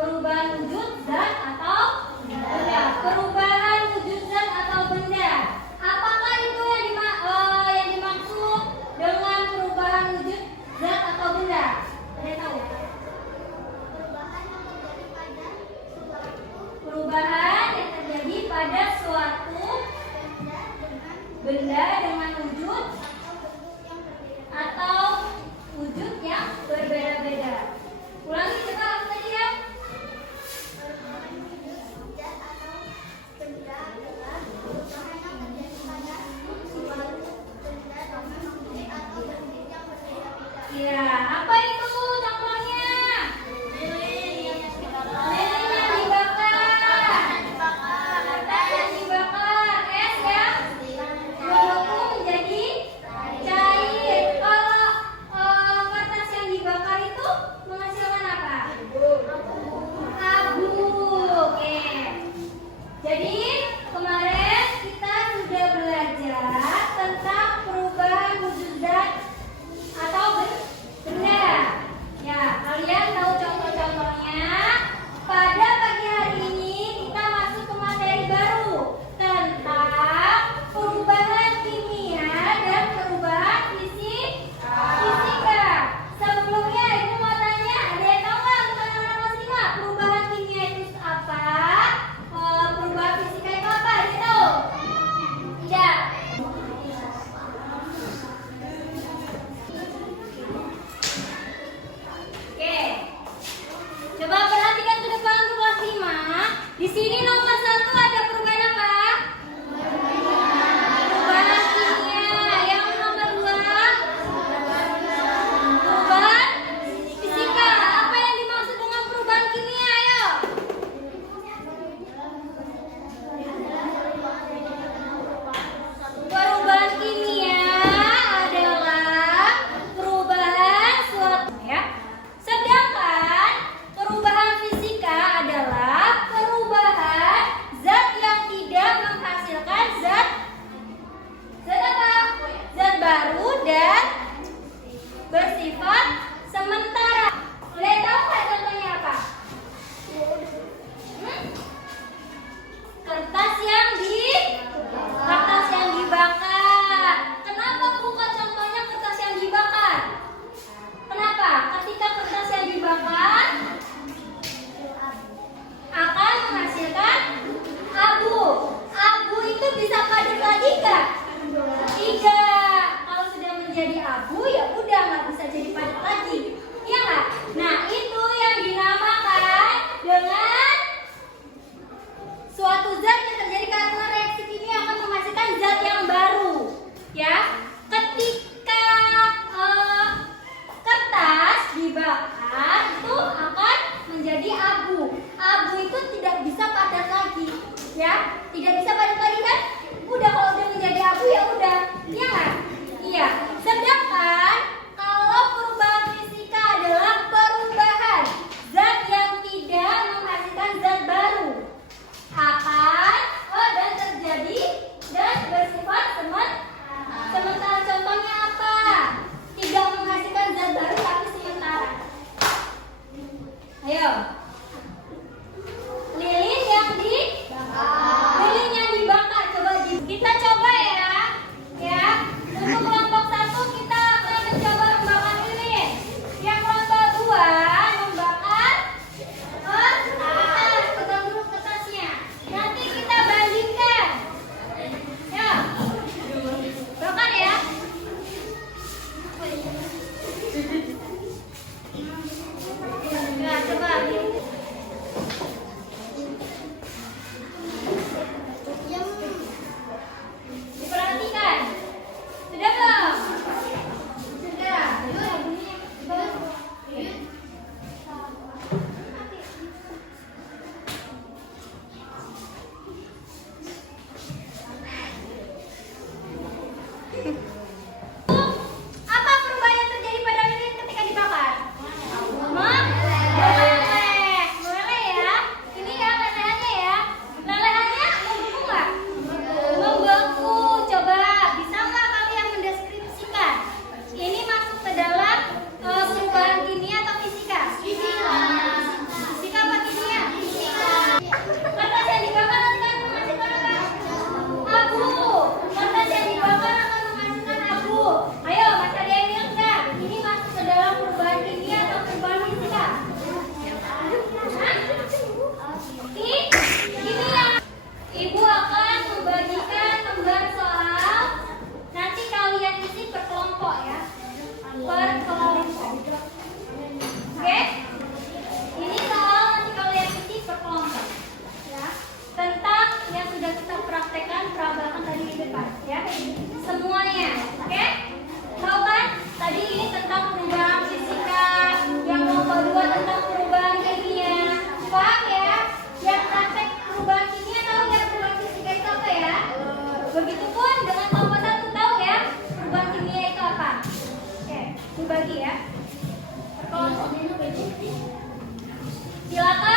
Perubahan wujud zat atau benda. Perubahan wujud zat atau benda. Apakah itu yang dimaksud dengan perubahan wujud zat atau benda? Ada tahu? Perubahan yang terjadi pada suatu benda dengan wujud atau wujud yang berbeda-beda. Ulangi coba apa tadi ya? Ya, apa itu contohnya? Lilin yang dibakar, kertas yang dibakar, es yang membeku menjadi cair. Kalau kertas yang dibakar itu menghasilkan apa? Abu. Oke. Jadi kemarin kita sudah belajar tentang perubahan wujud zat atau benda. Ya, kalian tahu contoh-contohnya. Pada pagi hari ini kita masuk ke materi baru tentang perubahan kimia dan perubahan fisika. Sebelumnya Ibu mau tanya, ada yang tahu nggak untuk anak kelas 5? Perubahan kimia itu apa? Perubahan fisika itu apa? Ada yang tahu? Tidak. Oke. Coba perhatikan ke depan untuk kelas 5. Di sini nomor 1 ada perubahan apa? Perubahan kimia. Yang nomor 2 perubahan fisika. Apa yang dimaksud dengan perubahan kimia? Ayo. Perubahan kimia adalah perubahan suatu ya. Sedangkan perubahan fisika adalah perubahan zat yang tidak menghasilkan zat apa? Zat baru dan bersifat sementara. Boleh tahu nggak contohnya apa? Kertas yang dibakar. Kenapa bukan contohnya kertas yang dibakar? Kenapa? Ketika kertas yang dibakar akan menghasilkan abu. Abu itu bisa padat lagi nggak? Tidak. Kalau sudah menjadi abu ya udah nggak bisa jadi padat lagi. Iya nggak? Nah itu yang dinamakan dengan suatu zat yang terjadi karena reaksi kimia akan menghasilkan zat yang baru. Ya, ketika kertas dibakar itu akan menjadi abu. Abu itu tidak bisa padat lagi, ya, tidak bisa padat lagi kan? Udah kalau udah menjadi abu ya udah, iya nggak? Iya. Sedangkan kalau perubahan fisika adalah perubahan zat yang tidak menghasilkan zat baru akan dan terjadi dan bersifat sementara. Contohnya apa? Tidak menghasilkan zat baru tapi sementara. Ayo. Lilin yang dibakar. Kita coba ya. Ya. Untuk kelompok 1 kita akan mencoba membakar lilin. Yang kelompok 2 membakar kertas. Pegang dulu kertasnya. Nanti kita bandingkan. Ya. Bakar ya. Nah, coba. Silakan